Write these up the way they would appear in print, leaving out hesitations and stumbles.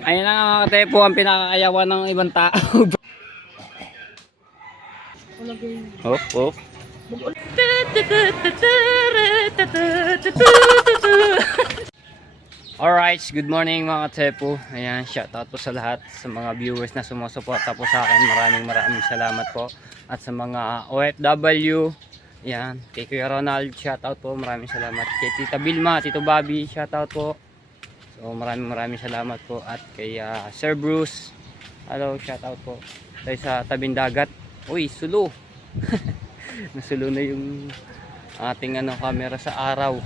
Ayun na nga mga katepo ang pinakakayawan ng ibang tao. Hop, hop. Alright, good morning mga katepo. Ayan, shoutout po sa lahat sa mga viewers na sumusuporta po sa akin. Maraming salamat po. At sa mga OFW, ayan, kay Kuya Ronald, shoutout po. Maraming salamat. Kay Tita Vilma, Tito Bobby, shoutout po. So maraming salamat po. At kay Sir Bruce, hello, shoutout po. Tayo sa tabing dagat. Uy, sulo. Nasulo na yung ating camera sa araw.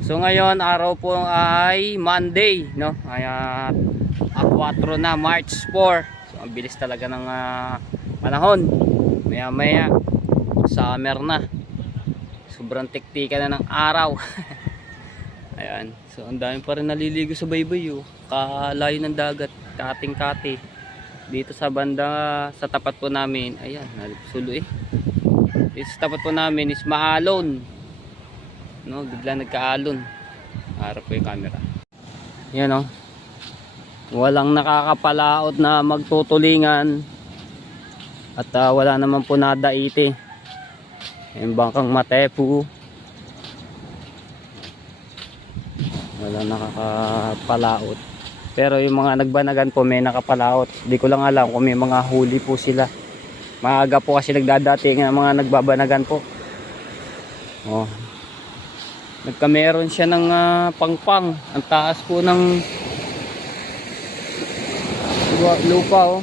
So ngayon araw po ay Monday, no? Ay 4 na, March 4. So ang bilis talaga ng panahon. Maya summer na. Sobrang tiktika na ng araw. Ayan. So ang dami pa rin naliligo sa baybay, oh. Kalayo ng dagat, kating-kati. Dito sa banda sa tapat po namin, ayan, sulo eh. Dito sa tapat po namin is maalon. No, bigla nagkaalon. Harap ko yung camera. Yan, oh. Walang nakakapalaot na magtutulingan. At wala naman po nadaiti. Yung bangkang Matepu. Wala nakakapalaot. Pero yung mga nagbanagan po may nakapalaot. Di ko lang alam kung may mga huli po sila. Maaga po kasi nagdadating ng mga nagbabanagan po. Oh. Nagkameron siya ng pangpang. Ang taas po ng lupa, oh.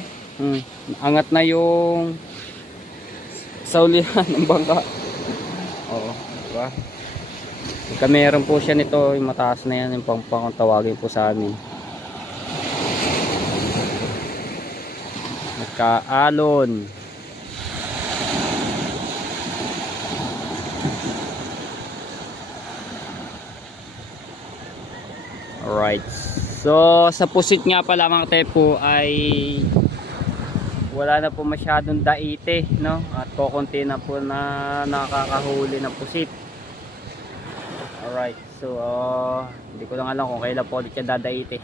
Angat na yung saulihan ng bangka. Oo, diba? Nagkameron po siya nito, yung mataas na yan, yung pangpang ang tawagin po sa amin. Nagkaalon. Alright. So sa pusit nga pala mga tepo ay wala na po masyadong daite, no? At kokonti na po na nakakahuli ng pusit. Alright. So hindi ko lang alam kung kailan po ulit siya dadaite.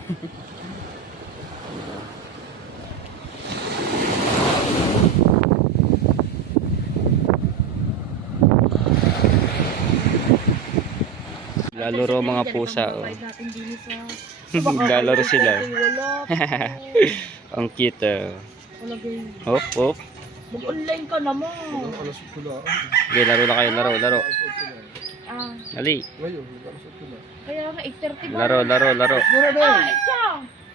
Lalaro mga pusa, oh. Lalaro sila. Ang cute, oh. Hop, hop. Mag-online ka naman. Okay, laro na kayo, laro. Dali. Kaya nga 8:30 ba? Laro. Ito.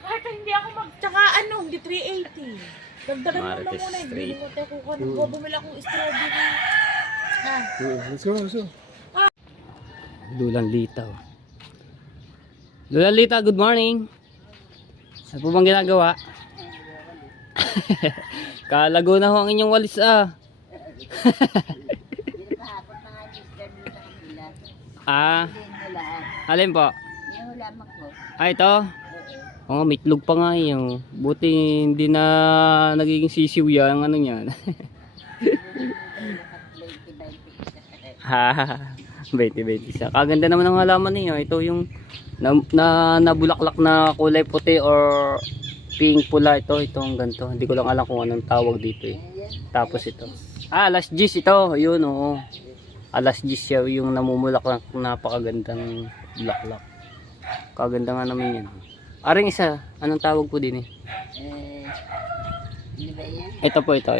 Kahit hindi ako tsaka hindi 380. Dagdagan mo lang muna. Hindi ko tayo kukuha. Bumili akong strawberry. Let's go. Lulang Lita, oh. Lulang Lita, good morning. Ano po bang ginagawa? Kalago na ho ang inyong walis, ah. Alin po? Ito? Oh, may itlog pa nga yun. Buti hindi na nagiging sisiw yan, ano yan. Ha. 20 isa. Kaganda naman ng halaman niyo. Ito yung nabulaklak na kulay puti or pink pula. Itong ganito. Hindi ko lang alam kung anong tawag dito eh. Tapos ito. Alas gis ito. Yun, oo. Alas gis siya yung namumulaklak. Napakagandang bulaklak. Kaganda nga naman yan. Aring isa. Anong tawag po din eh? Ito po, ito.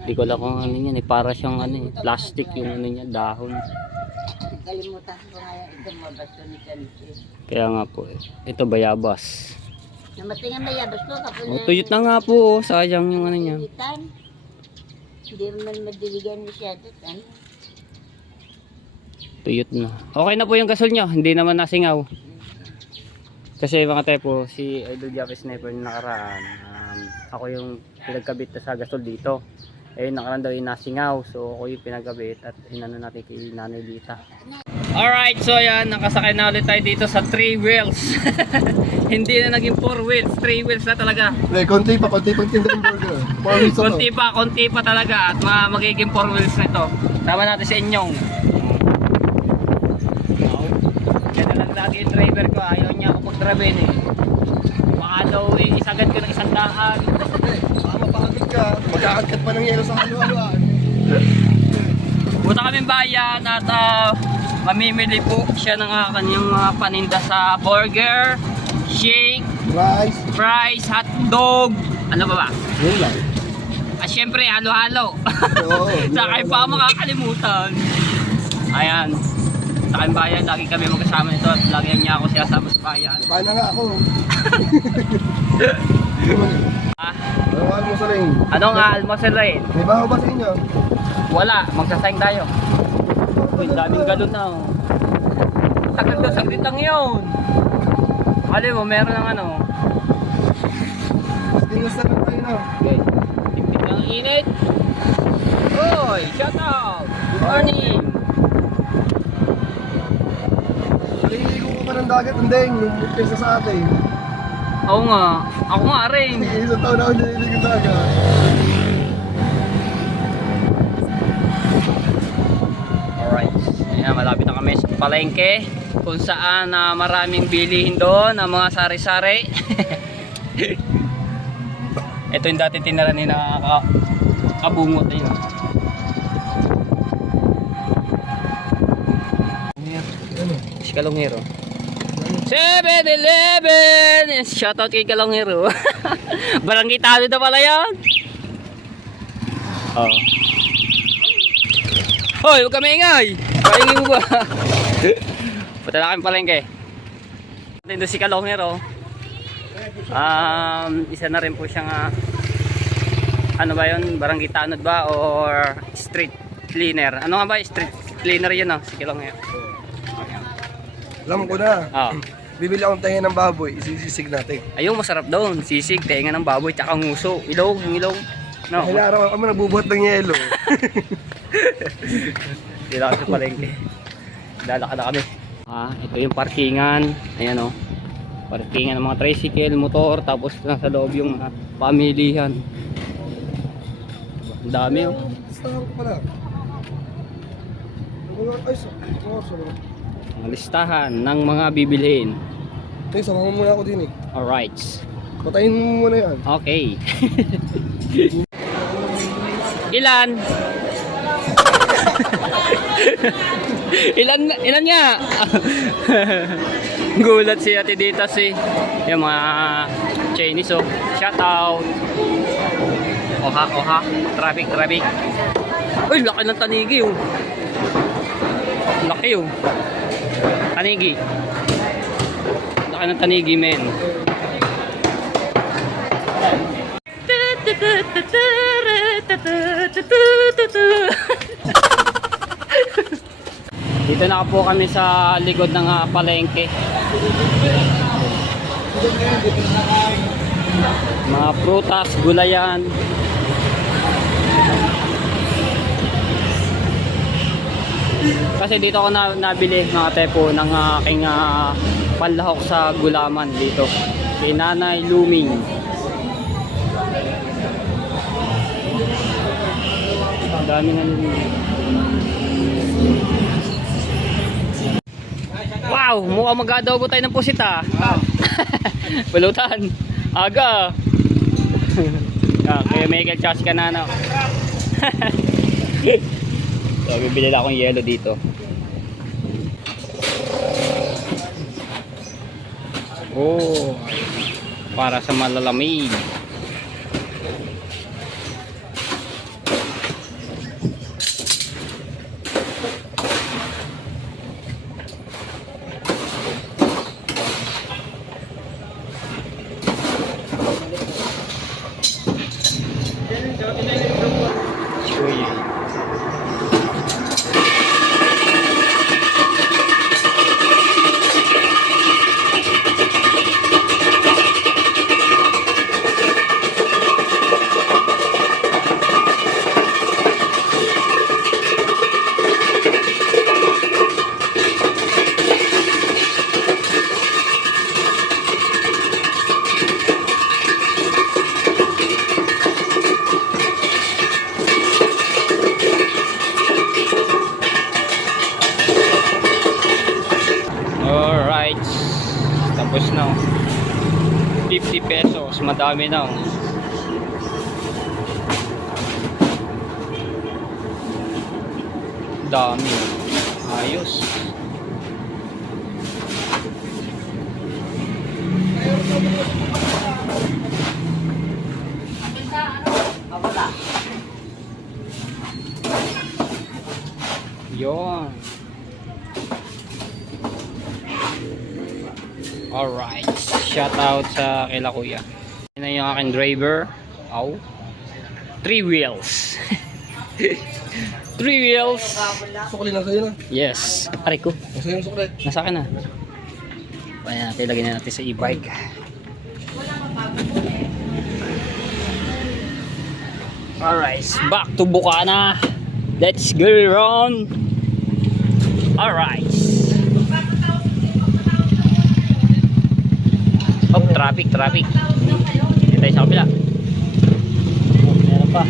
Hindi ko lang kung ano yan eh. Para siyang plastic yung ano niya, dahon. Kalimutan ko nga ito mo basto ni Chanchi. Kaya nga po eh. Ito bayabas. Namatay nga bayabas ko kapag Tuyot na nga po, oh. Sayang yung ano niya. Hindi naman madiligan masyado. Tuyot na. Okay na po yung gasol nyo. Hindi naman nasingaw. Kasi mga tepo, si Idol Jaffe Sniper yung nakaraan. Ako yung pinagkabit sa gasol dito. Nakaraan daw yung nasingaw. So ako yung pinagkabit at inano natin kay Nanay Lita. Alright, so yan. Nakasakay na ulit tayo dito sa 3 wheels. Hindi na naging 4 wheels. 3 wheels na talaga. Konti pa tindahan burger. Konti pa talaga. At magiging 4 wheels na ito. Tama natin si Inyong. Yan na lang lagi yung driver ko. Ayaw niya ako pag-drabin eh. halo-halo, isagad ko ng 100. Baka mapagod ka. Magkakagkat pa ng yelo sa halo-haloan. Punta kaming bayan at mamimili po siya ng kanyang mga paninda sa burger, shake, Rice. fries, hotdog, ano ba ba? Yun lang. At syempre, halo-halo. Oo. Sa kayo pa makakalimutan. Ayan. Sa aking bayan, lagi kami magkasama nito at lagi niya ako sinasama sa bayan. Paano nga ako? Ah, Anong almusalin? anong almusal rin? May baho ba sa inyo? Wala, magsasayang tayo. Uy, daming galon na oh. Saglit lang yun. Alam mo, meron ng ano. Tingos na lang tayo na. Okay. Tipid ng init. Hoy, shout out. Good morning. Naliligo ko pa ng dagat, hindi. Nung kesa sa atin. Oo nga. Ako nga rin. Isang taon na ako naliligo ng dagat. Alright. Ayan, malapit na kami sa palengke. Kung saan maraming bilihin doon ng mga sari-sari. Ito yung dati tinira ni nakakabungot na yun. Si Kalongero. 7-Eleven! Shoutout kay Kalongero. Barangay Talo na pala yan. Oh. Hoy, huwag kami ingay! Paingin mo ba? Punta na kami palengke. Ito si Kalongero. Isa na rin po siyang ano ba yun? Barangay Tanod ba? Or street cleaner? Ano nga ba? Street cleaner yun si Kalongero. Alam ko na. Oh. Bibili akong tayo ng baboy, isisisig natin. Ayun, masarap doon. Sisig, tenga ng baboy, tsaka nguso. Ilong, ilong. No. Dahil araw kami nagbubuhat ng yelo. Dito ako sa palengke. Lalakad na kami. Ito yung parkingan. Ayan o. Parkingan ng mga tricycle, motor. Tapos nasa loob yung pamilihan. Ang dami o. Listahan ko pala. Ay, Ang listahan ng mga bibilhin. Tay, samahan mo muna ako din eh. Alright. Patayin mo muna yan. Okay. Ilan? Ilan nga? Gulat si Ate Dita yung mga Chinese shout out. Oha. Traffic. Uy, laki ng tanigi Laki Tanigi. Laki ng tanigi, men. Dito na po kami sa likod ng palengke. Mga prutas, gulayan. Kasi dito ako nabili mga tepo ng aking panlahok sa gulaman dito. Kay Nanay Luming. Ang dami na Wow! Mukhang mag-adobo tayo ng pusit Pulutan. Aga. Kaya Michael Chas ka na So, bibili lang akong yelo dito. Oh, para sa malalamig. madami na. Oh. Dami. Ayos. Yun. Alright. Shout out sa kila kuya. Yan na yung aking driver. Ow. 3 wheels. 3 wheels. Sukli na sa'yo na. Yes. Aray ko. Nasa yung sukli. Nasa akin na. Kaya natin lagyan na natin sa e-bike. Alright. Back to Bukana. Let's go on. Alright. Oh, traffic. Dito tayo sa kabila. Oh, meron pa.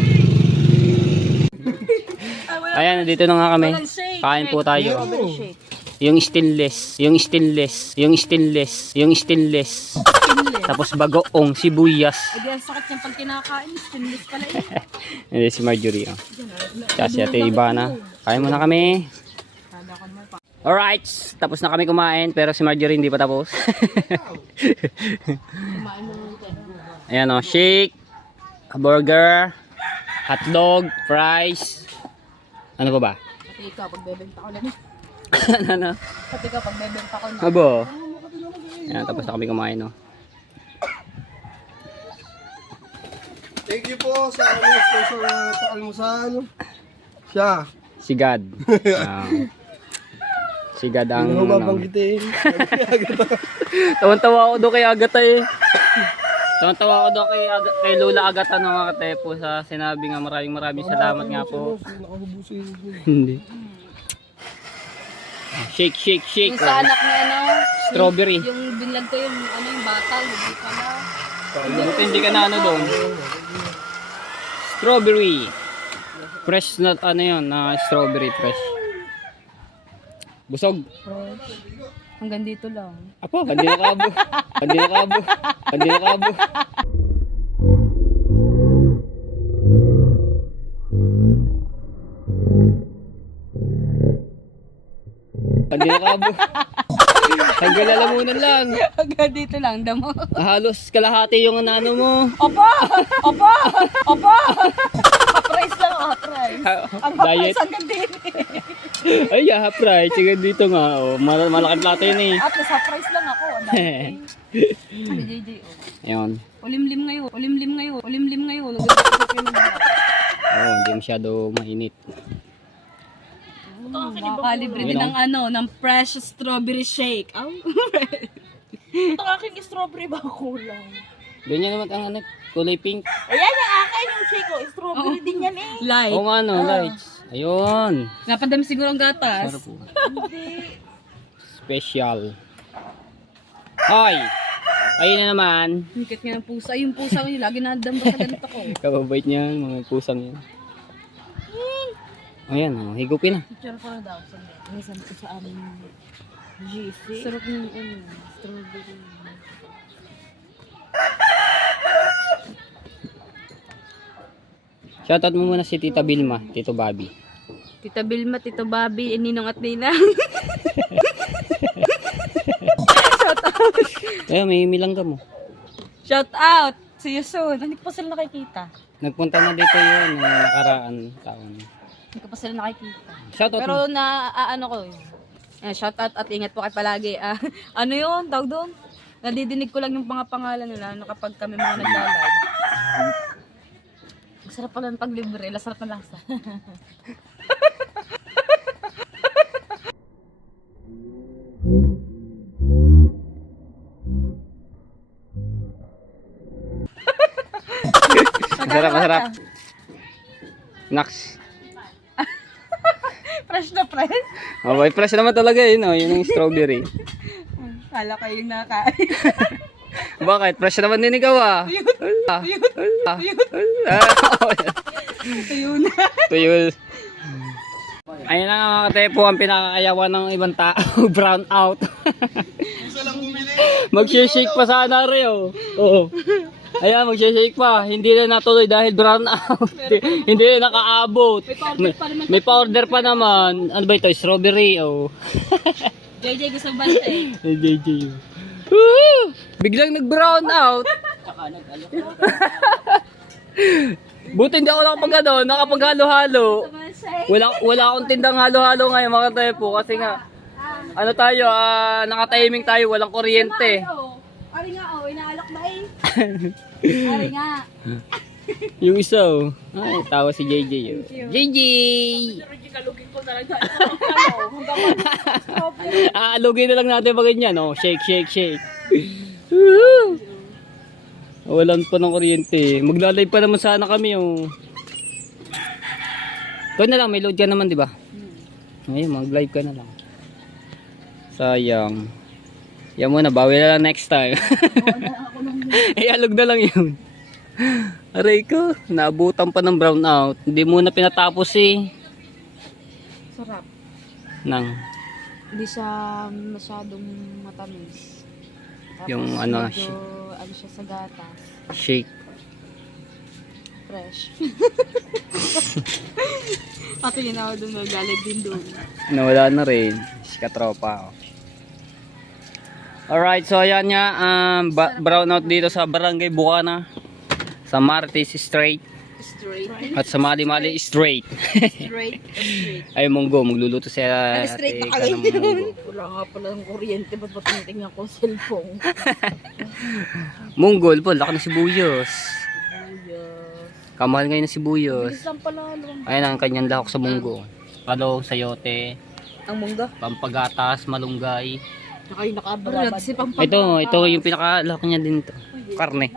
Ayan, dito na nga kami. Kain po tayo. Strawberry shake. Yung stainless. Tapos bagoong sibuyas. Ay, ang sakit niyang pag kinakain. Stainless pala yun. Hindi si Marjorie. Oh. Tsaka si Ate Ivana. Kain muna kami. Alright, tapos na kami kumain. Pero si Marjorie hindi pa tapos. Ayan o, shake, burger, hotdog, fries. Ano pa ba? Pati ikaw, pagbebenta ko lang. Ano? Pati ikaw, pagbebenta ko na. Abo. Ayan, tapos na kami kumain, no? Thank you po sa aming sponsor na paalmusal. Siya. Si God. Si God ang... Hindi ko mabanggitin. Tawan-tawa ako doon kay Agata eh. Tawan-tawa ako doon kay Lola Agata ng mga katepo sa sinabi nga maraming salamat nga po. Nakahubusin. Hindi. Shake. Yung sa anak ni ano, Strawberry. yung binlag ko yung ano yung bata, hindi pa na. Buti hindi ka na ano doon. Strawberry. Fresh na ano yun, na strawberry fresh. Busog. Hanggang dito lang. Apo, hindi nakabo. Hindi nakabo. Hanggang lalamunan lang. Hanggang dito lang, damo. Halos kalahati yung ano mo. Opo! Half-price lang, half-price. Ang Diet. half-price hanggang dito. Ay, half price. Sige dito nga. Oh. Malaking plato yun eh. At least half-price lang ako. Ang dami. Sabi JJ, oh. Ayun. Ulimlim ngayon. Oh, hindi masyado mainit. Makakalibre din ng ano, ng fresh strawberry shake. Ito aking strawberry ba kulang? Doon niya naman ang ano, kulay pink. Ayan yung akin yung shake ko. Strawberry din yan eh. Light. Oo nga no, lights. Ayun. Napadami siguro ang gatas. Sarap po. Special. Hoy! Ayun na naman. Hikit nga ng pusa. Yung pusa ko lagi nadamba sa ganito ko. Kababait niya, mga pusang yan. Ayan, oh, higupin na. Picture ko na daw. Minsan ko sa aming GC. Sarap ng ano, strawberry. Shoutout mo muna si Tita Vilma, Tito Bobby. Tita Vilma, Tito Bobby, Ninong at Ninang. Ayun, may himilang ka mo. Shout out! See you soon. Hindi ko pa sila nakikita. Nagpunta na dito yun, nung nakaraan taon. Hindi ko pa sila nakikita. Shoutout mo. Pero ano ko yun. Shout out at ingat po kayo palagi. Ano yun? Tawag doon? Nadidinig ko lang yung mga pangalan nila na kapag kami mga naglalag. Masarap pala ng paglibre. Lasarap na lasa. Masarap. Naks. Fresh na fresh. Oh, boy, fresh naman talaga yun, oh, yun yung strawberry. Kala ko yung nakain. Bakit? Fresh naman din ikaw ah. Tuyo na. Tuyul. Ayun na nga mga katepo, ang pinakakayawan ng ibang tao, brown out. Isa lang bumili. Mag-shake pa sana rin oh. Oo. Ayan, mag-shake pa. Hindi na natuloy dahil brown out. Hindi na nakaabot. May pa-order pa naman. Ano ba ito? Strawberry, oh. JJ gusto ba siya eh? JJ. Woo! Biglang nag-brown out. Buti hindi ako nakapaghalo-halo. Wala akong tindang halo-halo ngayon mga tepo kasi nga ano tayo, naka-timing tayo, walang kuryente. Ari nga oh, inaalok ba eh? Ari nga. Yung isa oh. Ay, tawa si JJ oh. JJ! Kalugin ko talaga. Aalugin na lang natin pag ganyan oh. Shake, shake, shake. Woohoo! Walang pa ng kuryente. Magla-live pa naman sana kami oh. Ikaw na lang, may load ka naman di ba? Ngayon, mag-live ka na lang. Sayang. Yan muna, bawi na lang next time. Alog na lang yun. Aray ko, naabutan pa ng brown out. Hindi muna pinatapos eh. Sarap. Nang, Hindi siya masyadong matamis. Tapos Yung ano, medyo, ano siya sa gatas. shake. Fresh. Pati yun ako dun, naglalag din doon. Nawala na rin. Si katropa. Oh. Alright, so ayan nga. Brown out dito sa Barangay Bukana. Sa Martis Straight. Straight. At sa Mali-Mali Straight. Straight. Straight. Ay, munggo. Magluluto siya. Straight na ate ka ng munggo. Wala nga pala ng kuryente. Ba't ba tinitingnan ko cellphone? Munggol po, laki ng sibuyas. Kamahal ngayon ng sibuyas. Bilis lang pala. Ayan ang kanyang lahok sa munggo. Palong, sayote, Ang mungga. pampagatas, malunggay. Saka yung nakabarabad. Ito yung pinakalahok niya din to. Karne.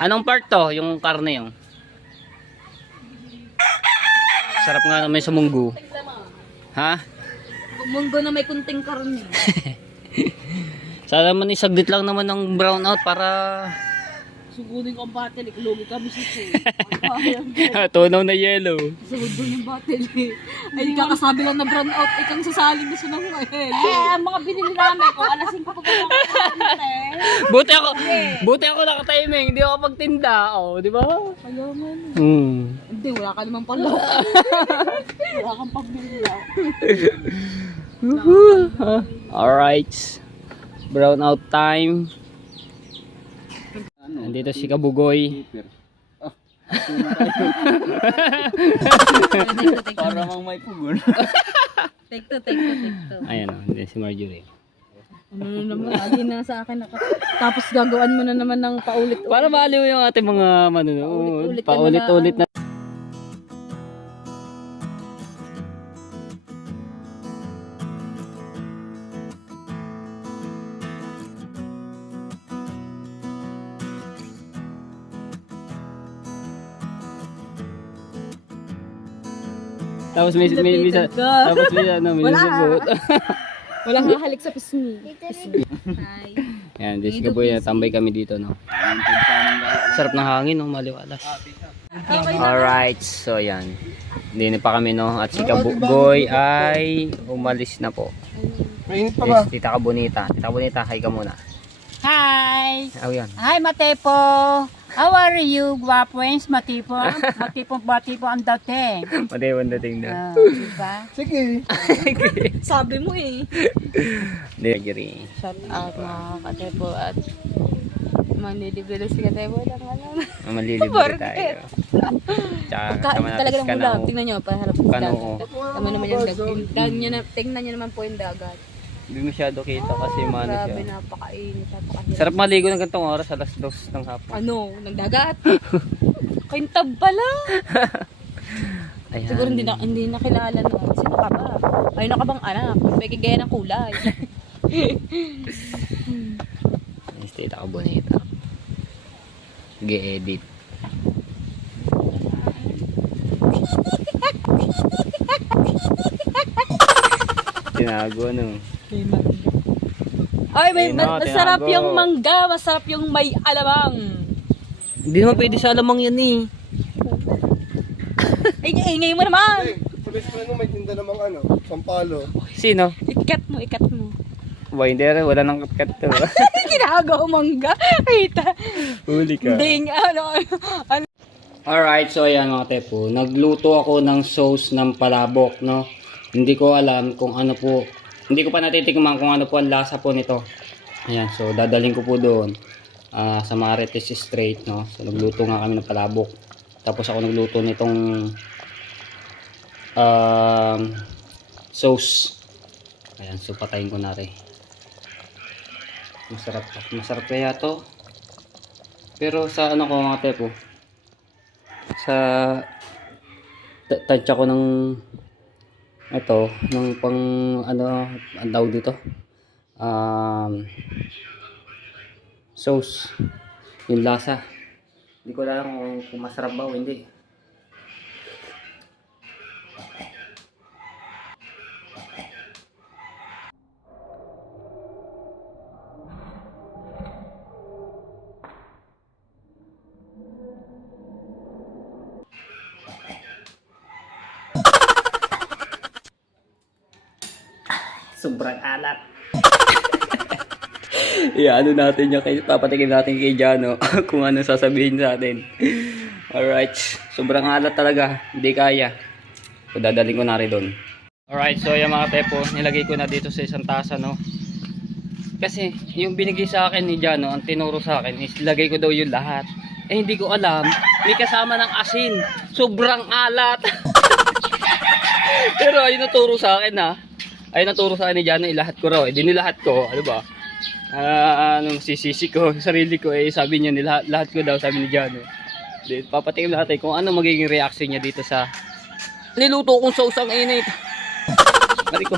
Anong part to? Yung karne yung. Sarap nga naman sa munggo. Ha? Munggo na may kunting karne. Sana man isaglit lang naman ng brown out para Sugunin ko ang battle. Ikulugi kami sa show. tunaw na yellow. Sugod doon yung battle. Ay, kakasabi lang na brown out. Ikang sasali na siya ng ang mga binili namin ko. Alasin ko pa Buti ako naka-timing, hindi ako pagtinda. Oh, di ba? Ayaw man. Hmm. Hindi, wala ka naman pala. Wala kang pambili. Alright. Brown out time. Nandito si Kabugoy. Para mang may pugon. Take to. Ayan o, hindi si Marjorie. Ano na naman, lagi na sa akin. Tapos gagawin mo na naman ng paulit-ulit. Para maaliw yung ating mga manonood. Paulit-ulit ka na Paulit-ulit na. Tapos may sagot. Walang hahalik sa pisngi. Hi. Yan, di si Kaboy, tambay kami dito, no. Sarap ng hangin, no, maliwalas. Alright, so yan. Hindi pa kami, no, at si Kaboy ay umalis na po. Mainit pa ba? Yes, Tita Kabonita. Tita Kabonita, hi ka muna. Hi! Oh, yan. Hi, Matepo! How are you, guwapwens, Matepo? Matepo ang dating. Madiwan dating na. Diba? Sige. Sabi mo eh. Hindi, Marjorie. Shout out mga katepo at manilibre si katepo lang alam. Malilibre tayo. Tsaka kasama natin Talaga si ng Kanao. ulam. Tingnan nyo, paharap sa Kanoo. dagat. Tama naman yung dagat. Tingnan nyo naman po yung dagat. Hindi masyado kita kasi mano Grabe, siya. napakainit, napakahirap. Sarap maligo ng gantong oras, alas 2 ng hapon. Ano? Nagdagat? Kaintab pala. Ayan. Siguro hindi na kilala noon. Sino ka ba? Ayun ka bang anak? May kagaya ng kulay. Nice, Tita Kabonita. Ge-edit. Tinago, no? Ay, may Ayun na, masarap tinago. yung mangga, masarap yung may alamang. Hindi naman pwede sa alamang yan eh. Ay, ingay mo naman. Sabi sa mo may tinda namang ano, sampalo. Sino? Ikat mo. Ba, hindi rin. Wala nang cut to. Ginagawa mangga. Kita. Huli ka. Ding, ano. Alright, so ayan mga tepo. Nagluto ako ng sauce ng palabok, no? Hindi ko alam kung ano po. Hindi ko pa natitikman kung ano po ang lasa po nito. Ayan, so dadaling ko po doon. Sa Marites Street, no? So nagluto nga kami ng palabok. Tapos ako nagluto nitong sauce. Ayan, so patayin ko na rin. Masarap kaya to. Pero sa ano ko mga tepo, sa tansya ko ng ito, ng pang ano, ang tawag dito, sauce, yung lasa. Hindi ko alam kung masarap ba o hindi. Sobrang alat. Ano natin yung papatikin natin kay Jano kung ano sasabihin sa atin. Alright, sobrang alat talaga, hindi kaya. So dadaling ko na rin doon. Alright, so yung mga tepo, nilagay ko na dito sa isang tasa, no. Kasi yung binigay sa akin ni Jano, ang tinuro sa akin is lagay ko daw yung lahat. Eh hindi ko alam, may kasama ng asin. Sobrang alat. Pero ayun naturo sa akin, ha. Ayun naturo sa akin ni Jano, ilahat ko raw. Eh di nilahat ko, ano ba? Anong sisisi ko, sarili ko, eh sabi niya lahat ko daw, sabi ni Jano. Di papatikim natin kung ano magiging reaction niya dito sa niluto kong sauce ang init. Mari ko.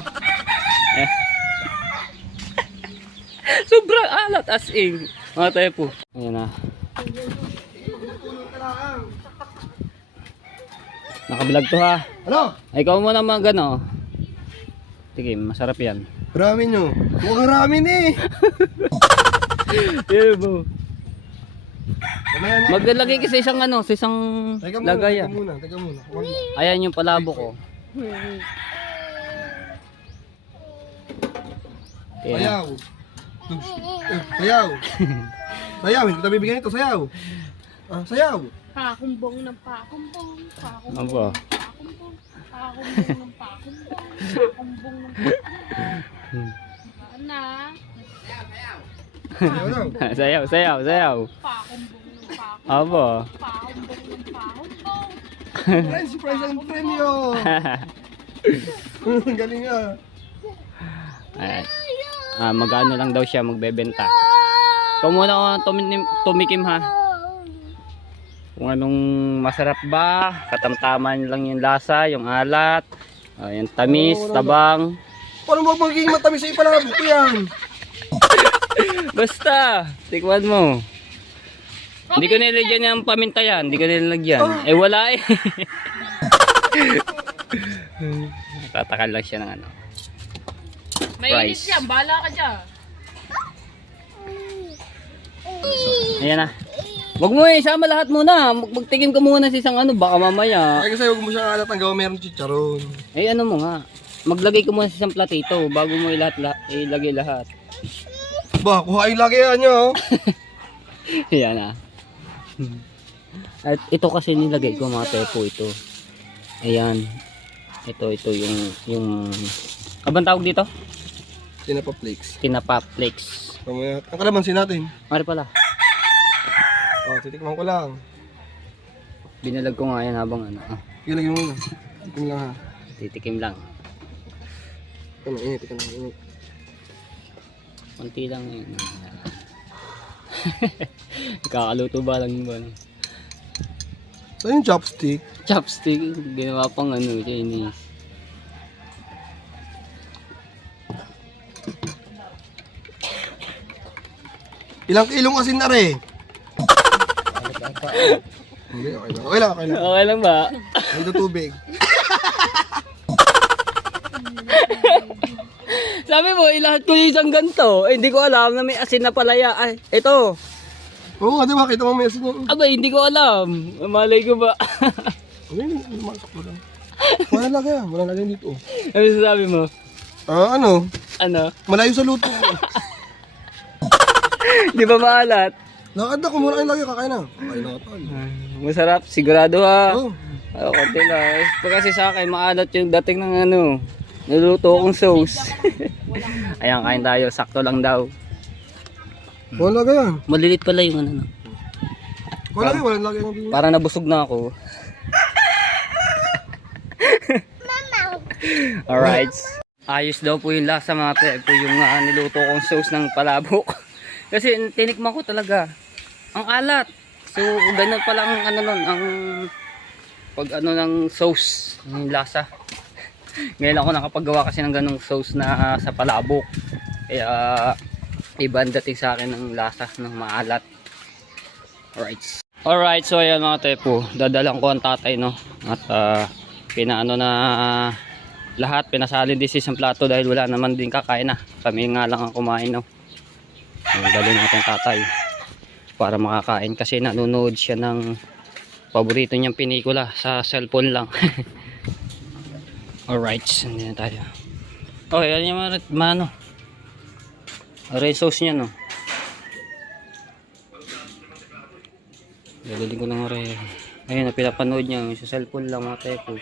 Sobrang alat as in. Mga tepo. Ayan na. Nakablog to ha. Ano? Ay, ikaw muna mga gano. Tikim, masarap yan. Ramen nyo. Mukhang ramen eh. Yeah, bro. Mamaya na. Maglalagay ka sa isang ano, sa isang Teka muna, lagayan. teka muna. Huwag na. Ayan yung palabo ko. Ayan. Sayaw. Sayaw. Sayaw, hindi kita bibigyan ito, sayaw. Sayaw. Pakumbong ng pakumbong. Pakumbong Aba. ng pakumbong. Pakumbong ng pakumbong. Pakumbong ng pakumbong. Na. Sayaw daw. Sayaw, sayaw, sayaw. Pakumbong ng pakumbong. Aba. Pakumbong ng pakumbong. French fries ang premyo. Galing nga. Ayan. Mag-ano lang daw siya, magbebenta. Ikaw muna tumikim ha. Kung anong masarap ba, katamtaman lang yung lasa, yung alat, yung tamis, tabang. Paano mo magiging matamis sa ipalabok ko yan? Basta, tikman mo. Hindi ko nilagyan yung paminta yan, hindi ko nilagyan. Eh wala eh. Tatakal lang siya ng ano. Mainit Price. yan, bahala ka dyan. Ayan na. Wag mo isama lahat muna. Magtikim ka muna sa isang ano, baka mamaya. Ay kasi huwag mo siyang alat ang gawa meron chicharon. Eh ano mo nga. Maglagay ka muna sa isang platito bago mo ilagay lahat. Ba, kuhain lagi yan nyo. Ayan na. At ito kasi nilagay ko mga tepo ito. Ayan. Ito yung abang tawag dito? Tinapa flakes. Tinapa flakes. Ang kalamansin natin. Mari pala. Titikman ko lang. Binalag ko nga yan habang ano. Ilagay mo muna. Tikim lang ha. Titikim lang. Ito na, init. Konti lang yun. Kakaluto ba lang ba? Saan yung chopstick? Chopstick. Ginawa pang ano, Chinese. Ilang kilong asin na rin? Hindi, okay lang. Okay lang ba? Ito tubig. Sabi mo, ilahat ko yung isang ganito. Eh, hindi ko alam na may asin na palaya. Ay, ito. Oo nga, di ba? Kita mo may asin yan. Aba, hindi ko alam. Malay ko ba? Lumasok mo lang. Wala lagay dito. Ano sasabi mo? Ano? Ano? Malayo sa luto ko. Di ba maalat? Nakakanda ko muna kayo lagi kakain na. Kakain na tol. Masarap, sigurado ha. Oh. Konti lang. Pag kasi sa akin, maalat yung dating ng ano, niluluto kong sauce. Ayan, kain tayo. Sakto lang daw. Walang lagay yan. Malilit pala yung ano. No? Walang lagay yan. Parang nabusog na ako. Alright. Ayos daw po yung lasa mga tepo, yung niluto kong sauce ng palabok. Kasi tinikman ko talaga. Ang alat. So, ganun pala ang ano nun, ang pag ano ng sauce, yung lasa. Ngayon ako nakapagawa kasi ng ganung sauce na sa palabok. Kaya iba ang dating sa akin ng lasa ng maalat. Alright, so ayan mga tepo, dadalang ko ang tatay, no. At pinaano na lahat, pinasalin din sa isang plato dahil wala naman din kakain na. Kami nga lang ang kumain, no. Dali natin tatay para makakain kasi nanonood siya ng paborito niyang pelikula sa cellphone lang. Alright, hindi na tayo. Okay, yan yung mano. Red sauce niya, no. Daliling ko lang rin. Ayun, pinapanood niya sa cellphone lang mga tepo.